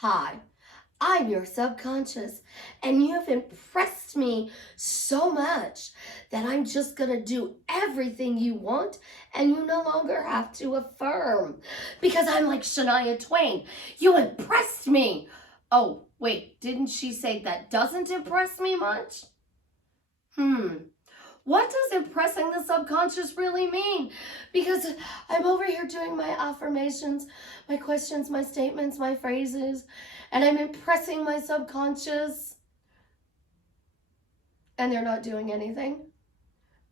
Hi, I'm your subconscious, and you've impressed me so much that I'm just going to do everything you want, and you no longer have to affirm. Because I'm like Shania Twain. You impressed me. Oh, wait, didn't she say that doesn't impress me much? What does impressing the subconscious really mean? Because I'm over here doing my affirmations, my questions, my statements, my phrases, and I'm impressing my subconscious, and they're not doing anything.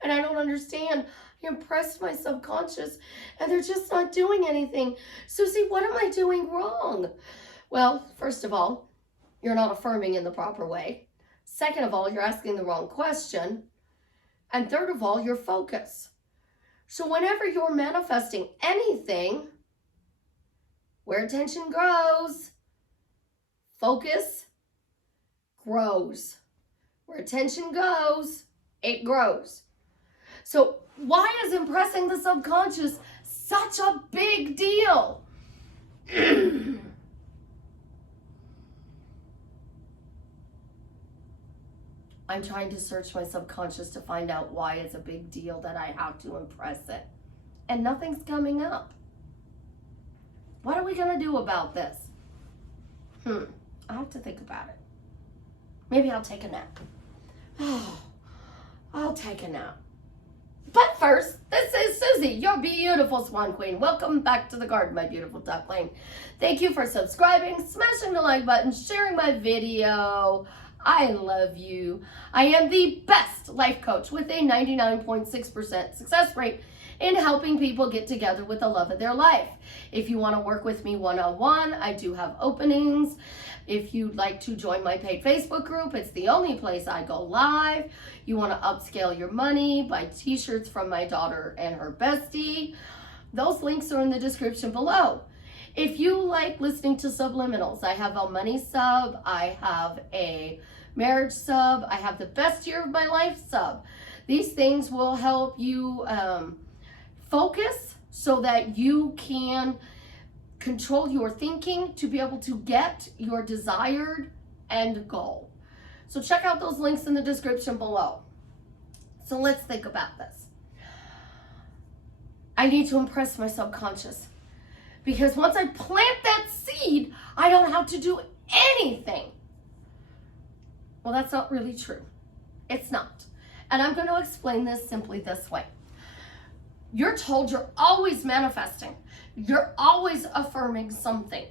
And I don't understand. I impressed my subconscious, and they're just not doing anything. Susie, what am I doing wrong? Well, first of all, you're not affirming in the proper way. Second of all, you're asking the wrong question. And third of all, your focus. So whenever you're manifesting anything, where attention grows, focus grows. Where attention goes, it grows. So why is impressing the subconscious such a big deal? I'm trying to search my subconscious to find out why it's a big deal that I have to impress it. And nothing's coming up. What are we going to do about this? I have to think about it. Maybe I'll take a nap. I'll take a nap. But first, this is Susie, your beautiful swan queen. Welcome back to the garden, my beautiful duckling. Thank you for subscribing, smashing the like button, sharing my video. I love you. I am the best life coach with a 99.6% success rate in helping people get together with the love of their life. If you want to work with me one-on-one, I do have openings. If you'd like to join my paid Facebook group, it's the only place I go live. You want to upscale your money, buy t-shirts from my daughter and her bestie. Those links are in the description below. If you like listening to subliminals, I have a money sub, I have a marriage sub, I have the best year of my life sub. These things will help you focus so that you can control your thinking to be able to get your desired end goal. So check out those links in the description below. So let's think about this. I need to impress my subconscious. Because once I plant that seed, I don't have to do anything. Well, that's not really true. It's not. And I'm going to explain this simply this way. You're told you're always manifesting. You're always affirming something.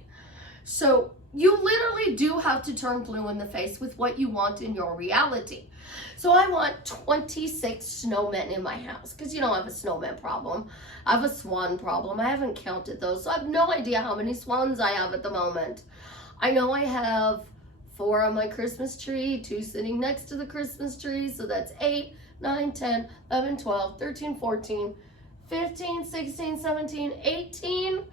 So you literally do have to turn blue in the face with what you want in your reality. So I want 26 snowmen in my house because you know I have a snowman problem. I have a swan problem. I haven't counted those, so I have no idea how many swans I have at the moment. I know I have 4 on my Christmas tree, 2 sitting next to the Christmas tree, so that's 8, 9, 10, 11, 12, 13, 14, 15, 16, 17, 18,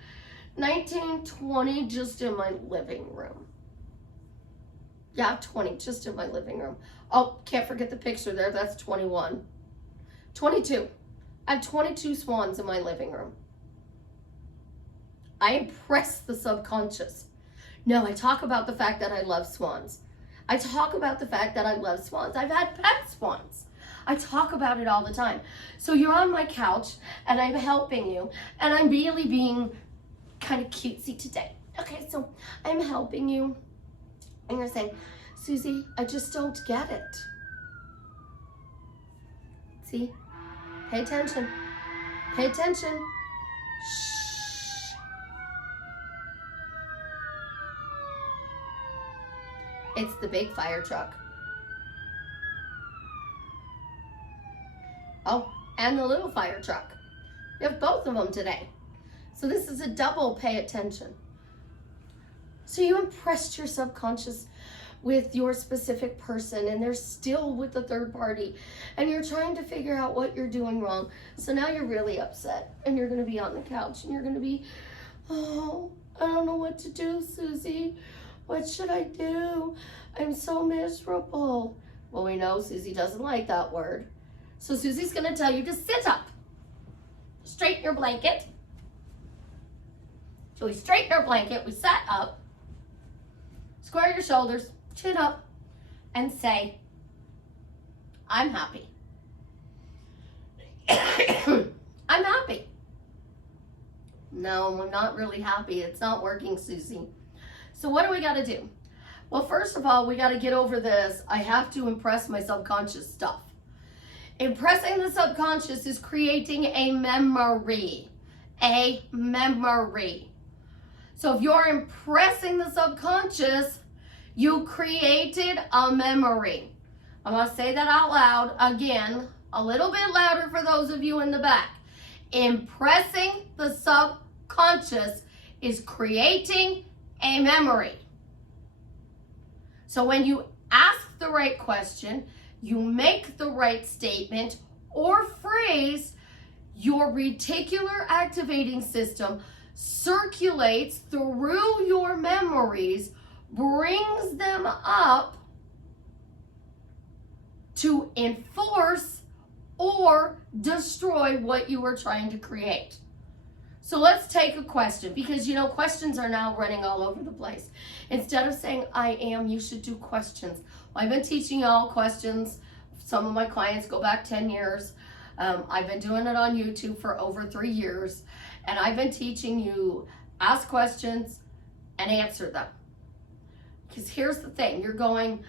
19, 20 just in my living room. Yeah, I have 20 just in my living room. Oh, can't forget the picture there. That's 21. 22. I have 22 swans in my living room. I impress the subconscious. No, I talk about the fact that I love swans. I talk about the fact that I love swans. I've had pet swans. I talk about it all the time. So you're on my couch and I'm helping you and I'm really being kind of cutesy today. Okay, so I'm helping you and you're saying, Susie, I just don't get it. See? Pay attention. Pay attention. Shh. It's the big fire truck. Oh, and the little fire truck. We have both of them today. So this is a double pay attention. So you impressed your subconscious with your specific person and they're still with the third party and you're trying to figure out what you're doing wrong. So now you're really upset and you're going to be on the couch and you're going to be, oh, I don't know what to do, Susie. What should I do? I'm so miserable. Well, we know Susie doesn't like that word. So Susie's going to tell you to sit up. Straighten your blanket. So we straightened our blanket, we sat up, Square your shoulders, chin up, and say, I'm happy. I'm happy. No, I'm not really happy. It's not working, Susie. So what do we got to do? Well, first of all, we got to get over this. I have to impress my subconscious stuff. Impressing the subconscious is creating a memory. A memory. So if you're impressing the subconscious, you created a memory. I'm going to say that out loud again, a little bit louder for those of you in the back. Impressing the subconscious is creating a memory. So when you ask the right question, you make the right statement or phrase, your reticular activating system circulates through your memories, brings them up to enforce or destroy what you were trying to create. So let's take a question, because you know questions are now running all over the place. Instead of saying I am, you should do questions. Well, I've been teaching y'all questions. Some of my clients go back 10 years. I've been doing it on YouTube for over 3 years, and I've been teaching you ask questions and answer them. Because here's the thing, you're going,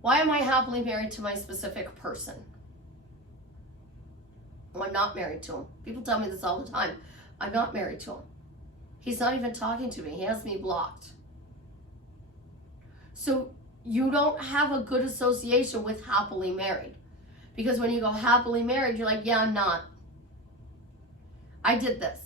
why am I happily married to my specific person? Well, I'm not married to him. People tell me this all the time. I'm not married to him. He's not even talking to me. He has me blocked. So you don't have a good association with happily married. Because when you go happily married, you're like, yeah, I'm not. I did this.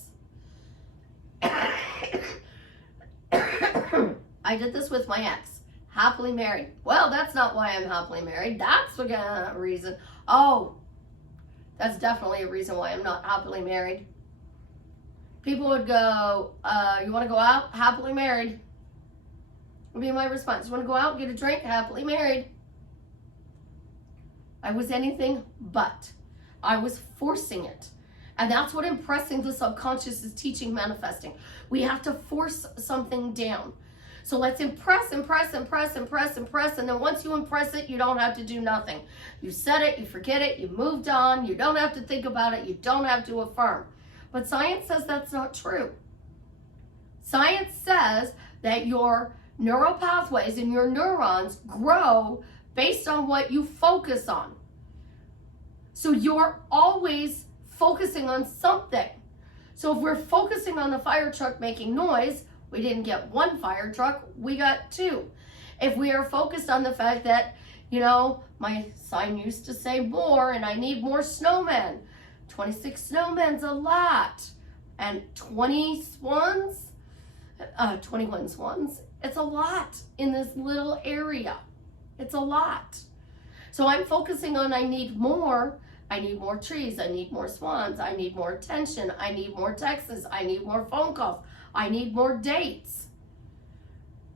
I did this with my ex. Happily married. Well, that's not why I'm happily married. That's the reason. Oh, that's definitely a reason why I'm not happily married. People would go, you want to go out? Happily married. Would be my response. You want to go out, get a drink? Happily married. I was anything but. I was forcing it. And that's what impressing the subconscious is teaching manifesting. We have to force something down. So let's impress, impress, impress, impress, impress. And then once you impress it, you don't have to do nothing. You said it, you forget it, you moved on. You don't have to think about it. You don't have to affirm. But science says that's not true. Science says that your neural pathways and your neurons grow based on what you focus on. So you're always focusing on something. So if we're focusing on the fire truck making noise, we didn't get one fire truck, we got 2. If we are focused on the fact that, you know, my sign used to say more and I need more snowmen. 26 snowmen's a lot. And 21 swans, it's a lot in this little area. It's a lot. So I'm focusing on I need more trees, I need more swans, I need more attention, I need more texts, I need more phone calls, I need more dates.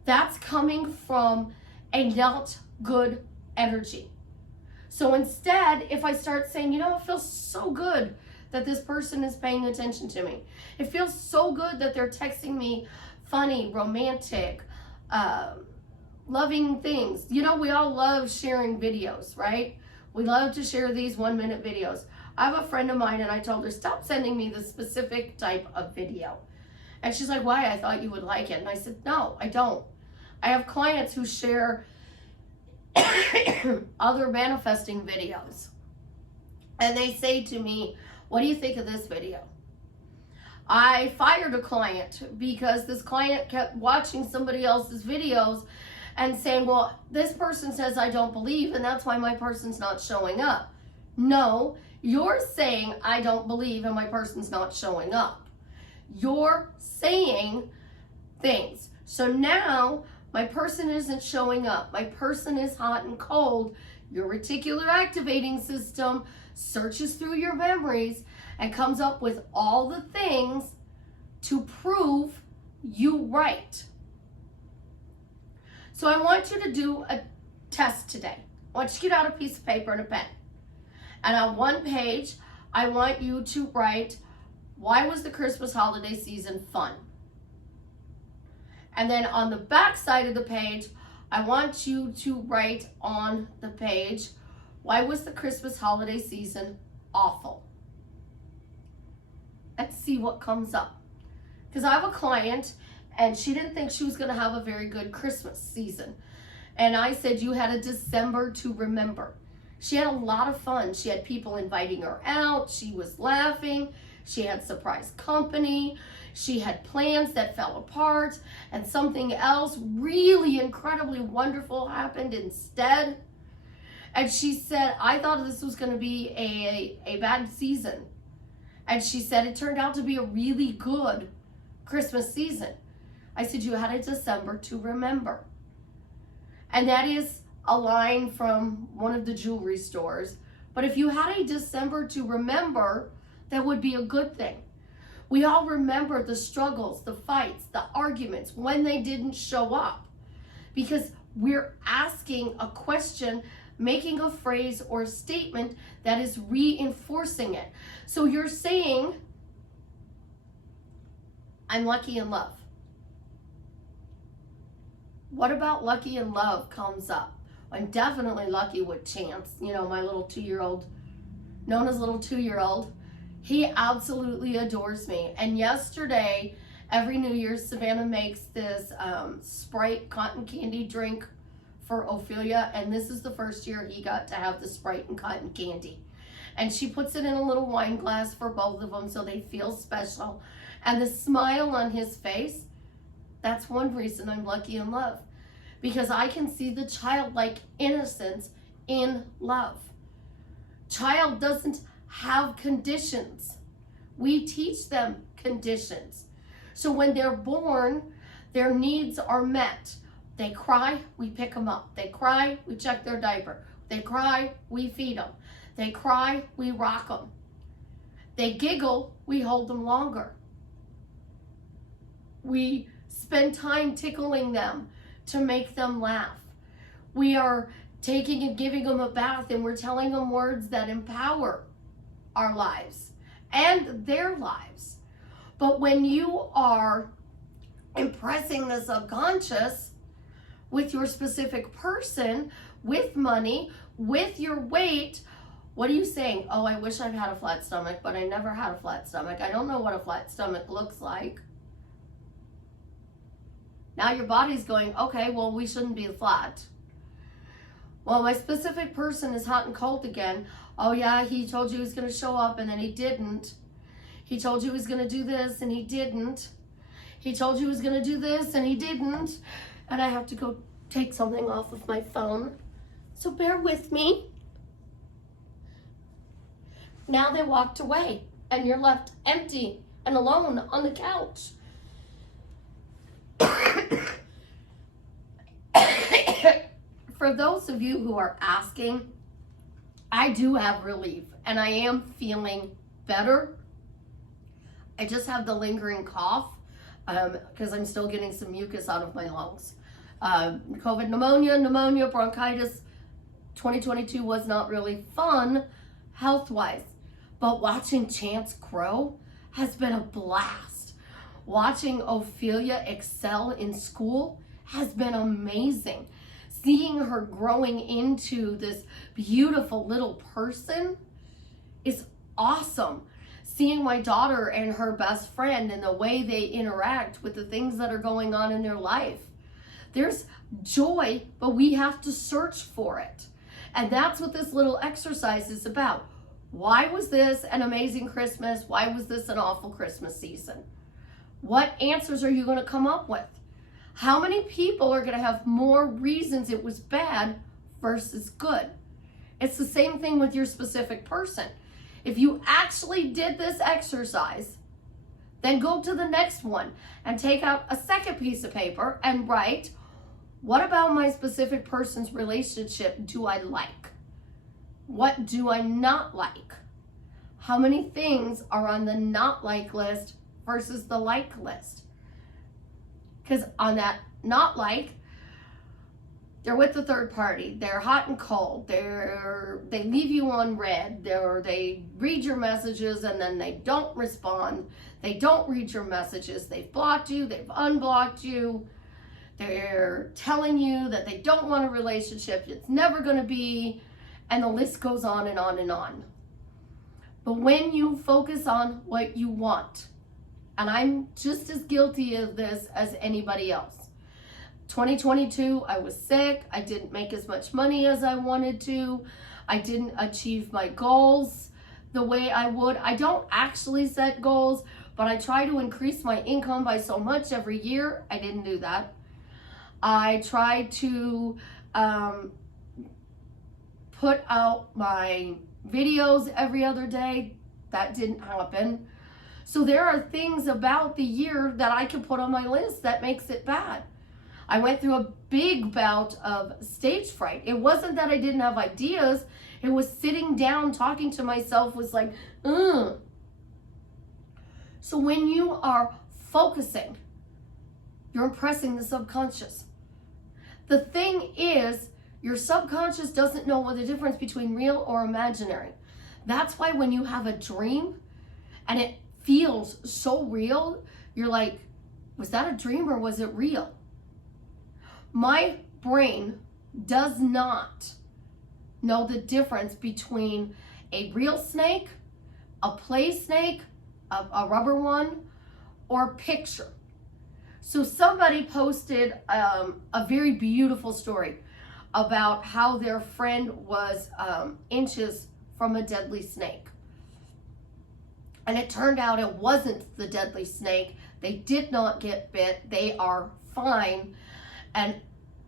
That's coming from a not good energy. So instead, if I start saying, you know, it feels so good that this person is paying attention to me. It feels so good that they're texting me funny, romantic, loving things. You know, we all love sharing videos, right? We love to share these 1-minute videos. I have a friend of mine and I told her, stop sending me the specific type of video. And she's like, why? I thought you would like it. And I said, no, I don't. I have clients who share other manifesting videos. And they say to me, what do you think of this video? I fired a client because this client kept watching somebody else's videos and saying, well, this person says I don't believe, and that's why my person's not showing up. No, you're saying I don't believe and my person's not showing up. You're saying things. So now my person isn't showing up. My person is hot and cold. Your reticular activating system searches through your memories and comes up with all the things to prove you right. So I want you to do a test today. I want you to get out a piece of paper and a pen. And on one page, I want you to write, why was the Christmas holiday season fun? And then on the back side of the page, I want you to write on the page, why was the Christmas holiday season awful? Let's see what comes up. Because I have a client and she didn't think she was going to have a very good Christmas season. And I said, you had a December to remember. She had a lot of fun. She had people inviting her out. She was laughing. She had surprise company. She had plans that fell apart. And something else really incredibly wonderful happened instead. And she said, I thought this was going to be a bad season. And she said, it turned out to be a really good Christmas season. I said, you had a December to remember. And that is a line from one of the jewelry stores. But if you had a December to remember, that would be a good thing. We all remember the struggles, the fights, the arguments, when they didn't show up. Because we're asking a question, making a phrase or statement that is reinforcing it. So you're saying, I'm lucky in love. What about lucky in love comes up? I'm definitely lucky with Chance, you know, my little 2-year-old, known as little 2-year-old. He absolutely adores me. And yesterday, every New Year's, Savannah makes this Sprite cotton candy drink for Ophelia. And this is the first year he got to have the Sprite and cotton candy. And she puts it in a little wine glass for both of them so they feel special. And the smile on his face, that's one reason I'm lucky in love. Because I can see the childlike innocence in love. Child doesn't have conditions. We teach them conditions. So when they're born, their needs are met. They cry, we pick them up. They cry, we check their diaper. They cry, we feed them. They cry, we rock them. They giggle, we hold them longer. We spend time tickling them to make them laugh. We are taking and giving them a bath, and we're telling them words that empower our lives and their lives. But when you are impressing the subconscious with your specific person, with money, with your weight, what are you saying? Oh, I wish I'd had a flat stomach, but I never had a flat stomach. I don't know what a flat stomach looks like. Now your body's going, okay, well, we shouldn't be flat. Well, my specific person is hot and cold again. Oh yeah, he told you he was going to show up and then he didn't. He told you he was going to do this and he didn't. He told you he was going to do this and he didn't. And I have to go take something off of my phone. So bear with me. Now they walked away and you're left empty and alone on the couch. For those of you who are asking, I do have relief and I am feeling better. I just have the lingering cough because I'm still getting some mucus out of my lungs. COVID pneumonia, bronchitis. 2022 was not really fun health-wise, but watching Chance grow has been a blast. Watching Ophelia excel in school has been amazing. Seeing her growing into this beautiful little person is awesome. Seeing my daughter and her best friend and the way they interact with the things that are going on in their life. There's joy, but we have to search for it. And that's what this little exercise is about. Why was this an amazing Christmas? Why was this an awful Christmas season? What answers are you going to come up with? How many people are going to have more reasons it was bad versus good? It's the same thing with your specific person. If you actually did this exercise, then go to the next one and take out a second piece of paper and write, what about my specific person's relationship do I like? What do I not like? How many things are on the not like list versus the like list? Because on that not like, they're with the third party. They're hot and cold. They leave you on red. They read your messages and then they don't respond. They don't read your messages. They've blocked you. They've unblocked you. They're telling you that they don't want a relationship, it's never going to be, and the list goes on and on and on. But when you focus on what you want, and I'm just as guilty of this as anybody else. 2022, I was sick. I didn't make as much money as I wanted to. I didn't achieve my goals the way I would. I don't actually set goals, but I try to increase my income by so much every year. I didn't do that. I tried to put out my videos every other day. That didn't happen. So there are things about the year that I can put on my list that makes it bad. I went through a big bout of stage fright. It wasn't that I didn't have ideas. It was sitting down talking to myself was like, ugh. So when you are focusing, you're impressing the subconscious. The thing is, your subconscious doesn't know what the difference between real or imaginary. That's why when you have a dream and it feels so real, you're like, was that a dream or was it real? My brain does not know the difference between a real snake, a play snake, a rubber one, or picture. So somebody posted a very beautiful story about how their friend was inches from a deadly snake. And it turned out it wasn't the deadly snake. They did not get bit. They are fine. And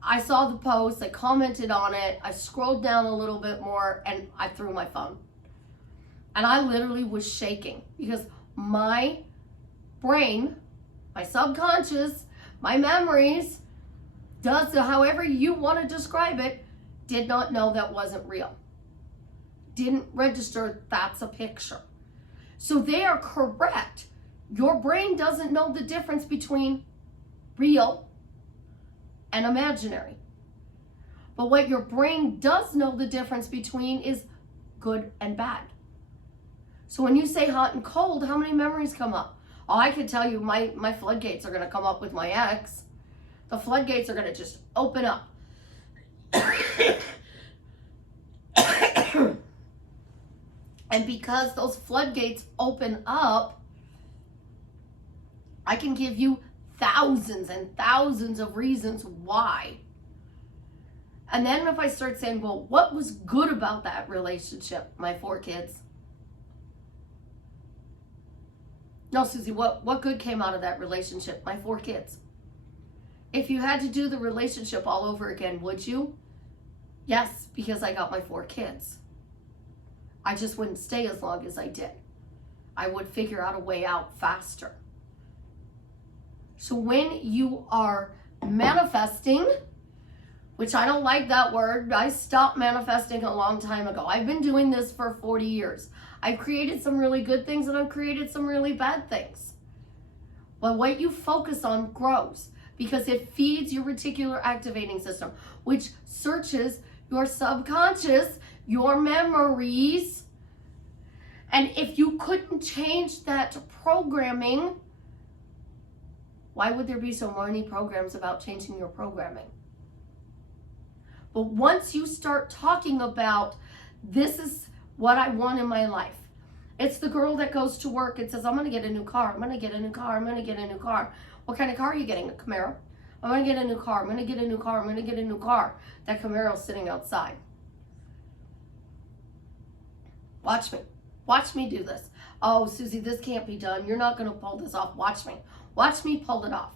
I saw the post, I commented on it, I scrolled down a little bit more, and I threw my phone. And I literally was shaking because my brain, my subconscious, my memories, however you want to describe it, did not know that wasn't real. Didn't register that's a picture. So they are correct. Your brain doesn't know the difference between real and imaginary. But what your brain does know the difference between is good and bad. So when you say hot and cold, how many memories come up? Oh, I can tell you my floodgates are going to come up with my ex. The floodgates are going to just open up. And because those floodgates open up, I can give you thousands and thousands of reasons why. And then if I start saying, well, what was good about that relationship? My 4 kids. No, Susie, what good came out of that relationship? My 4 kids. If you had to do the relationship all over again, would you? Yes, because I got my 4 kids. I just wouldn't stay as long as I did. I would figure out a way out faster. So when you are manifesting, which I don't like that word, I stopped manifesting a long time ago. I've been doing this for 40 years. I've created some really good things and I've created some really bad things. But what you focus on grows because it feeds your reticular activating system, which searches your subconscious, your memories. And if you couldn't change that programming, why would there be so many programs about changing your programming? But once you start talking about, this is what I want in my life. It's the girl that goes to work and says, I'm going to get a new car. I'm going to get a new car. I'm going to get a new car. What kind of car are you getting? A Camaro? I'm going to get a new car. I'm going to get a new car. I'm going to get a new car. That Camaro's sitting outside. Watch me. Watch me do this. Oh, Susie, this can't be done. You're not going to pull this off. Watch me. Watch me pull it off.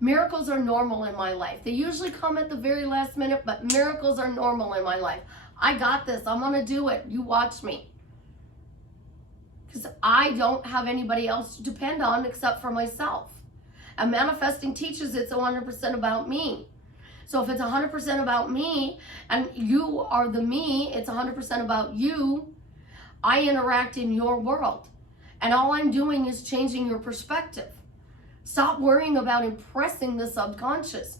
Miracles are normal in my life. They usually come at the very last minute, but miracles are normal in my life. I got this. I'm going to do it. You watch me. Because I don't have anybody else to depend on except for myself. And manifesting teaches it's 100% about me. So if it's 100% about me and you are the me, it's 100% about you. I interact in your world. And all I'm doing is changing your perspective. Stop worrying about impressing the subconscious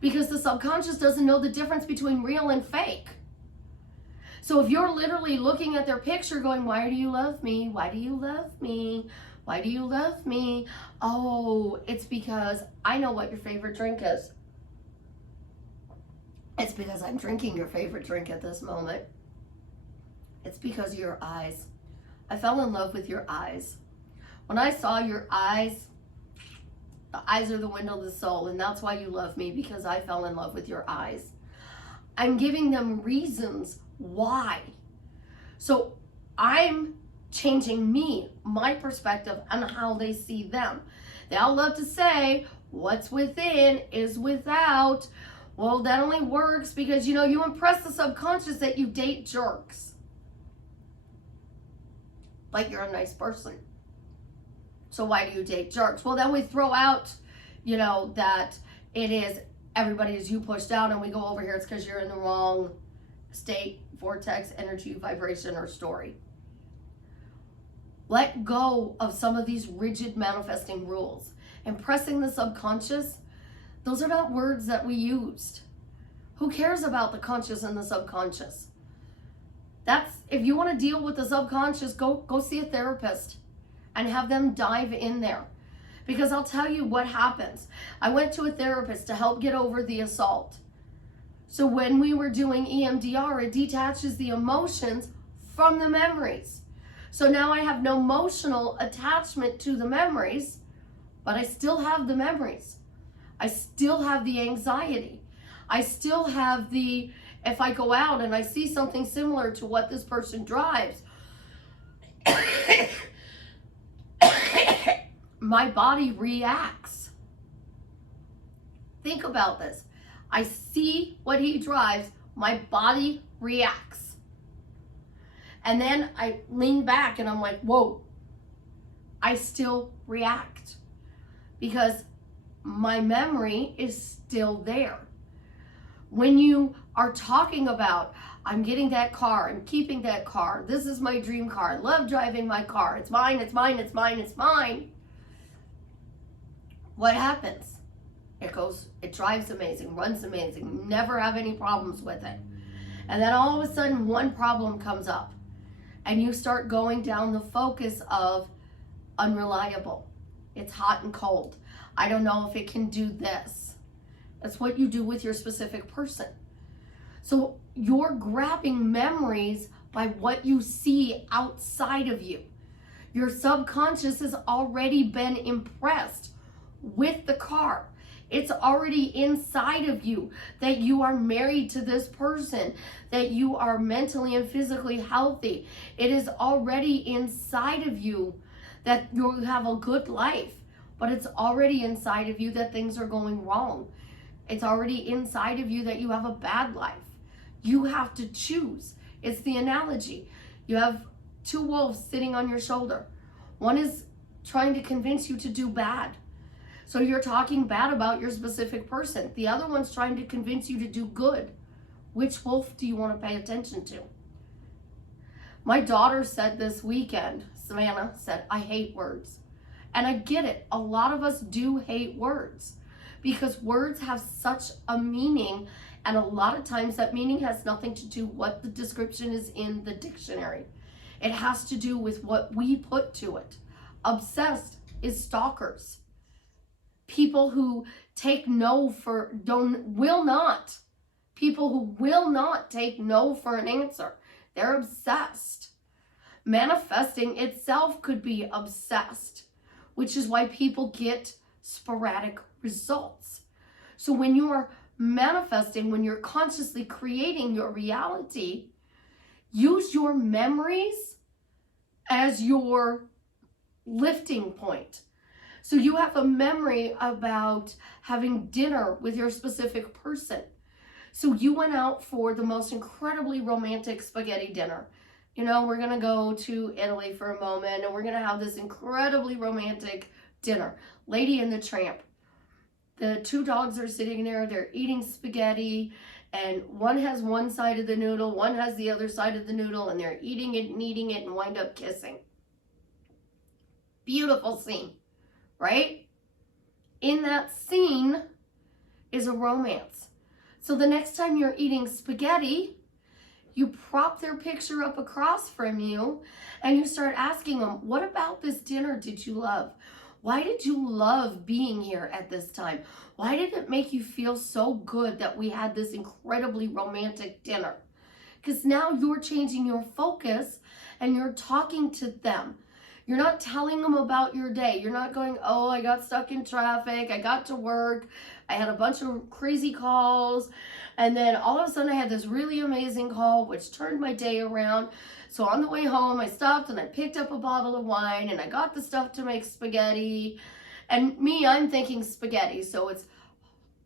because the subconscious doesn't know the difference between real and fake. So if you're literally looking at their picture going, why do you love me? Why do you love me? Why do you love me? Oh, it's because I know what your favorite drink is. It's because I'm drinking your favorite drink at this moment. It's because of your eyes. I fell in love with your eyes. When I saw your eyes, the eyes are the window of the soul, and that's why you love me, because I fell in love with your eyes. I'm giving them reasons why. So I'm changing me, my perspective on how they see them. They all love to say, what's within is without. Well, that only works because, you impress the subconscious that you date jerks. Like you're a nice person. So why do you date jerks? Well, then we throw out, that it is everybody is you pushed down, and we go over here, it's because you're in the wrong state, vortex, energy, vibration, or story. Let go of some of these rigid manifesting rules. Impressing the subconscious, those are not words that we used. Who cares about the conscious and the subconscious? If you want to deal with the subconscious, go see a therapist and have them dive in there. Because I'll tell you what happens. I went to a therapist to help get over the assault. So when we were doing EMDR, it detaches the emotions from the memories. So now I have no emotional attachment to the memories, but I still have the memories. I still have the anxiety. I still have if I go out and I see something similar to what this person drives, my body reacts. Think about this. I see what he drives, my body reacts. And then I lean back and I'm like, whoa, I still react because my memory is still there. When you are talking about, I'm getting that car, I'm keeping that car, this is my dream car, I love driving my car, it's mine, it's mine, it's mine, it's mine. What happens? It drives amazing, runs amazing, never have any problems with it. And then all of a sudden one problem comes up and you start going down the focus of unreliable. It's hot and cold. I don't know if it can do this. That's what you do with your specific person. So you're grabbing memories by what you see outside of you. Your subconscious has already been impressed with the car. It's already inside of you that you are married to this person, that you are mentally and physically healthy. It is already inside of you that you have a good life, but it's already inside of you that things are going wrong. It's already inside of you that you have a bad life. You have to choose. It's the analogy. You have two wolves sitting on your shoulder. One is trying to convince you to do bad. So you're talking bad about your specific person. The other one's trying to convince you to do good. Which wolf do you want to pay attention to? My daughter said this weekend, Savannah said, I hate words. And I get it. A lot of us do hate words because words have such a meaning, and a lot of times that meaning has nothing to do what the description is in the dictionary. It has to do with what we put to it. Obsessed is stalkers. People who take no for, will not. People who will not take no for an answer. They're obsessed. Manifesting itself could be obsessed, which is why people get sporadic results. So when you are manifesting, when you're consciously creating your reality, use your memories as your lifting point. So you have a memory about having dinner with your specific person. So you went out for the most incredibly romantic spaghetti dinner. You know, we're going to go to Italy for a moment and we're going to have this incredibly romantic dinner. Lady and the Tramp. The two dogs are sitting there, they're eating spaghetti, and one has one side of the noodle, one has the other side of the noodle, and they're eating it and eating it and wind up kissing. Beautiful scene, right? In that scene is a romance. So the next time you're eating spaghetti, you prop their picture up across from you and you start asking them, what about this dinner did you love? Why did you love being here at this time? Why did it make you feel so good that we had this incredibly romantic dinner? Because now you're changing your focus and you're talking to them. You're not telling them about your day. You're not going, oh, I got stuck in traffic. I got to work. I had a bunch of crazy calls. And then all of a sudden I had this really amazing call, which turned my day around. So on the way home, I stopped and I picked up a bottle of wine and I got the stuff to make spaghetti. And me, I'm thinking spaghetti. So it's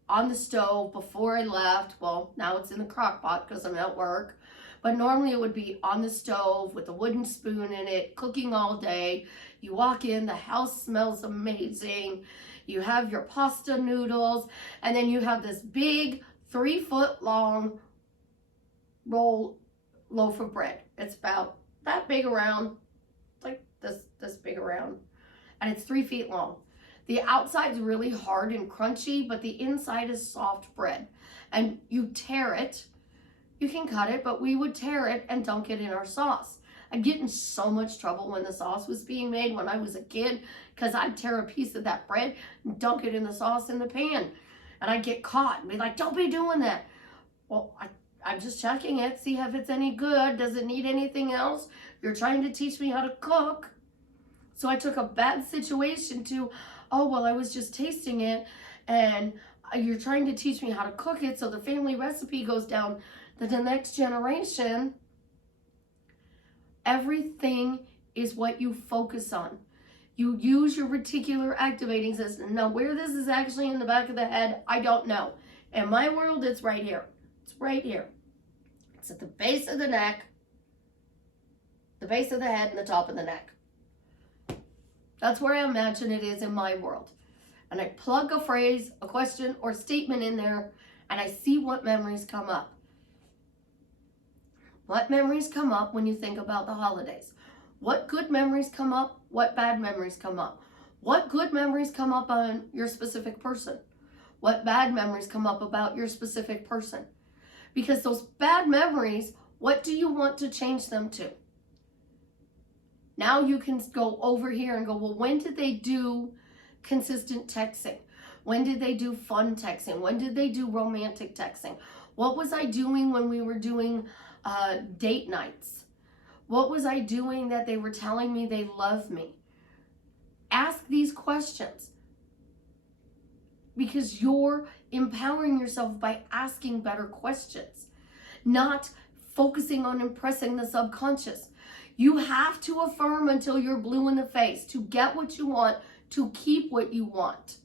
on the stove before I left. Well, now it's in the crock pot because I'm at work. But normally it would be on the stove with a wooden spoon in it, cooking all day. You walk in, the house smells amazing. You have your pasta noodles, and then you have this big 3-foot long loaf of bread. It's about that big around, like this big around, and it's 3 feet long. The outside's really hard and crunchy, but the inside is soft bread. And you tear it. You can cut it, but we would tear it and dunk it in our sauce. I'd get in so much trouble when the sauce was being made when I was a kid because I'd tear a piece of that bread and dunk it in the sauce in the pan. And I'd get caught and be like, don't be doing that. Well, I'm just checking it, see if it's any good. Does it need anything else? You're trying to teach me how to cook. So I took a bad situation to, oh, well, I was just tasting it and you're trying to teach me how to cook it so the family recipe goes down to the next generation. Everything is what you focus on. You use your reticular activating system. Now, where this is actually in the back of the head, I don't know. In my world, it's right here. It's right here. It's at the base of the neck, the base of the head, and the top of the neck. That's where I imagine it is in my world. And I plug a phrase, a question, or statement in there, and I see what memories come up. What memories come up when you think about the holidays? What good memories come up? What bad memories come up? What good memories come up on your specific person? What bad memories come up about your specific person? Because those bad memories, what do you want to change them to? Now you can go over here and go, well, when did they do consistent texting? When did they do fun texting? When did they do romantic texting? What was I doing when we were doing date nights? What was I doing that they were telling me they love me? Ask these questions because you're empowering yourself by asking better questions, not focusing on impressing the subconscious. You have to affirm until you're blue in the face to get what you want, to keep what you want.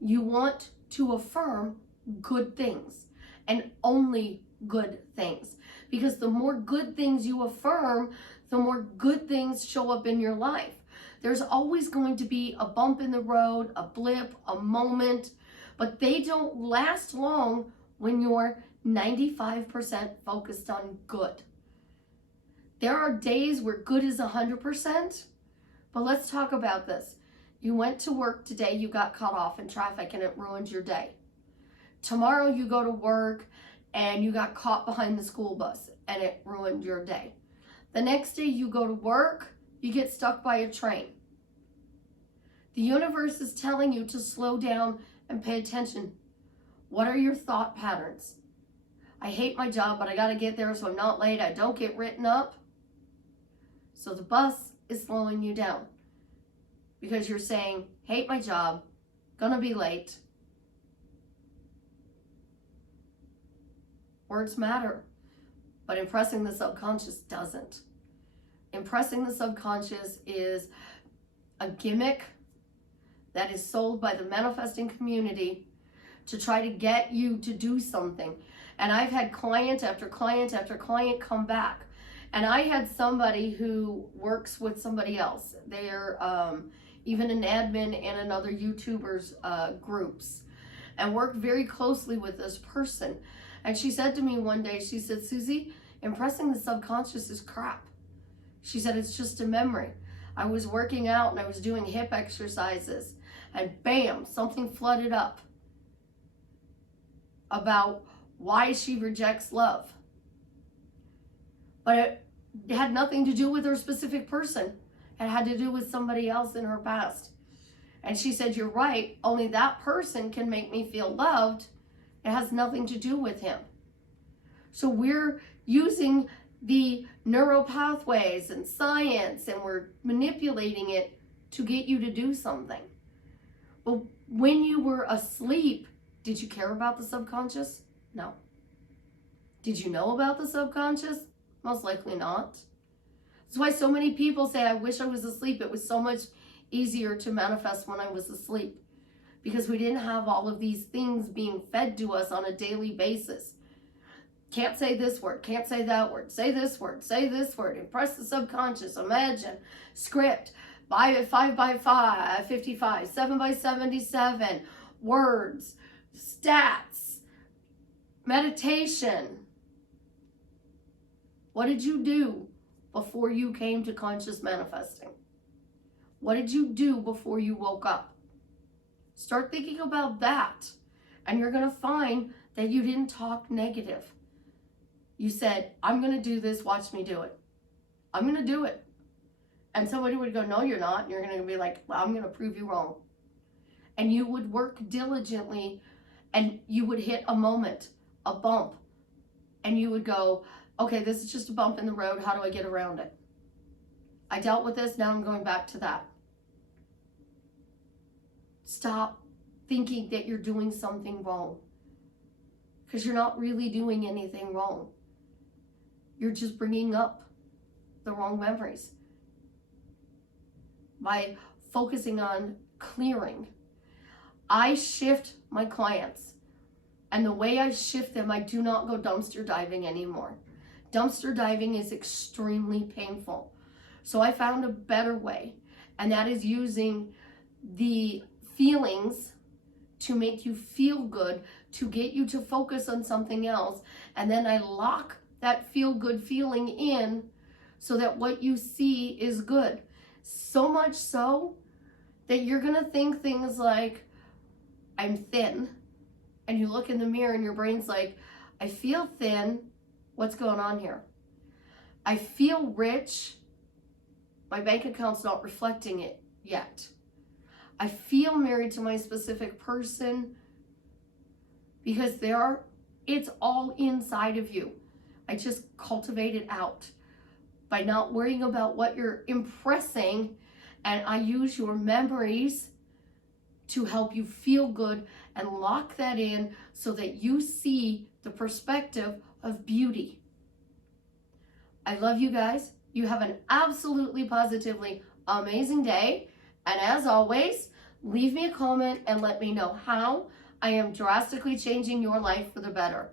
You want to affirm good things and only good things, because the more good things you affirm, the more good things show up in your life. There's always going to be a bump in the road, a blip, a moment, but they don't last long when you're 95% focused on good. There are days where good is 100%, but let's talk about this. You went to work today, you got cut off in traffic and it ruined your day. Tomorrow you go to work and you got caught behind the school bus and it ruined your day. The next day you go to work, you get stuck by a train. The universe is telling you to slow down and pay attention. What are your thought patterns? I hate my job, but I got to get there so I'm not late. I don't get written up. So the bus is slowing you down because you're saying, hate my job, gonna be late. Words matter, but impressing the subconscious doesn't. Impressing the subconscious is a gimmick that is sold by the manifesting community to try to get you to do something. And I've had client after client after client come back. And I had somebody who works with somebody else. They're even an admin in another YouTuber's groups, and worked very closely with this person. And she said to me one day, she said, Susie, impressing the subconscious is crap. She said, it's just a memory. I was working out and I was doing hip exercises and bam, something flooded up about why she rejects love. But it had nothing to do with her specific person. It had to do with somebody else in her past. And she said, you're right, only that person can make me feel loved. It has nothing to do with him. So we're using the neural pathways and science, and we're manipulating it to get you to do something. But when you were asleep, did you care about the subconscious? No. Did you know about the subconscious? Most likely not. That's why so many people say, I wish I was asleep. It was so much easier to manifest when I was asleep, because we didn't have all of these things being fed to us on a daily basis. Can't say this word, can't say that word, say this word, impress the subconscious, imagine, script, 5 by 5, 55, 7 by 77, words, stats, meditation. What did you do before you came to conscious manifesting? What did you do before you woke up? Start thinking about that, and you're going to find that you didn't talk negative. You said, I'm going to do this, watch me do it. I'm going to do it. And somebody would go, no, you're not. And you're going to be like, well, I'm going to prove you wrong. And you would work diligently, and you would hit a moment, a bump, and you would go, okay, this is just a bump in the road. How do I get around it? I dealt with this, now I'm going back to that. Stop thinking that you're doing something wrong, because you're not really doing anything wrong. You're just bringing up the wrong memories by focusing on clearing. I shift my clients, and the way I shift them, I do not go dumpster diving anymore. Dumpster diving is extremely painful. So I found a better way, and that is using the feelings to make you feel good, to get you to focus on something else, and then I lock that feel-good feeling in so that what you see is good. So much so that you're gonna think things like, I'm thin, and you look in the mirror and your brain's like, I feel thin, what's going on here? I feel rich, my bank account's not reflecting it yet. I feel married to my specific person, because it's all inside of you. I just cultivate it out by not worrying about what you're impressing, and I use your memories to help you feel good and lock that in so that you see the perspective of beauty. I love you guys. You have an absolutely positively amazing day. And as always, leave me a comment and let me know how I am drastically changing your life for the better.